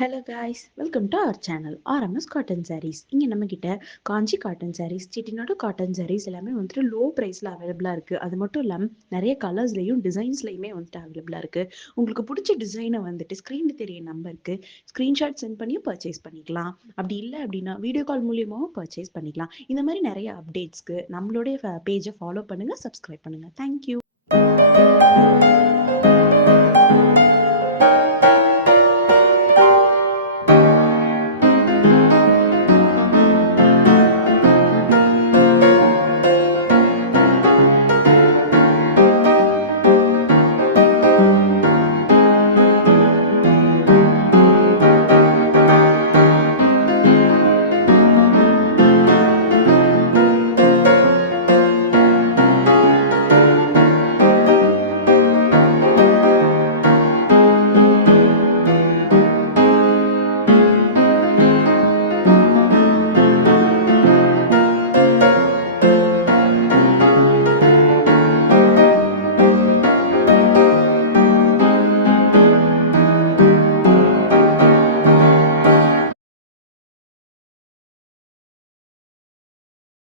Hello guys, welcome to our channel RMS cotton sarees. இங்கே நம்மக்கிட்ட Kanchi cotton sarees, Chettinad cotton sarees எல்லாமே வந்துட்டு லோ ப்ரைஸில் அவைலபிளாக இருக்குது. அது மட்டும் இல்லாமல் நிறைய கலர்ஸ்லையும் டிசைன்ஸ்லையுமே வந்துட்டு அவைலபிளாக இருக்குது. உங்களுக்கு பிடிச்ச டிசைனை வந்துட்டு ஸ்க்ரீனில் தெரிய நம்பருக்கு ஸ்க்ரீன்ஷாட் சென்ட் பண்ணி பர்ச்சேஸ் பண்ணிக்கலாம். அப்படி இல்லை அப்படின்னா வீடியோ கால் மூலியமாகவும் பர்ச்சேஸ் பண்ணிக்கலாம். இந்த மாதிரி நிறைய அப்டேட்ஸ்க்கு நம்மளுடைய பேஜை ஃபாலோ பண்ணுங்கள், சப்ஸ்கிரைப் பண்ணுங்கள். தேங்க்யூ.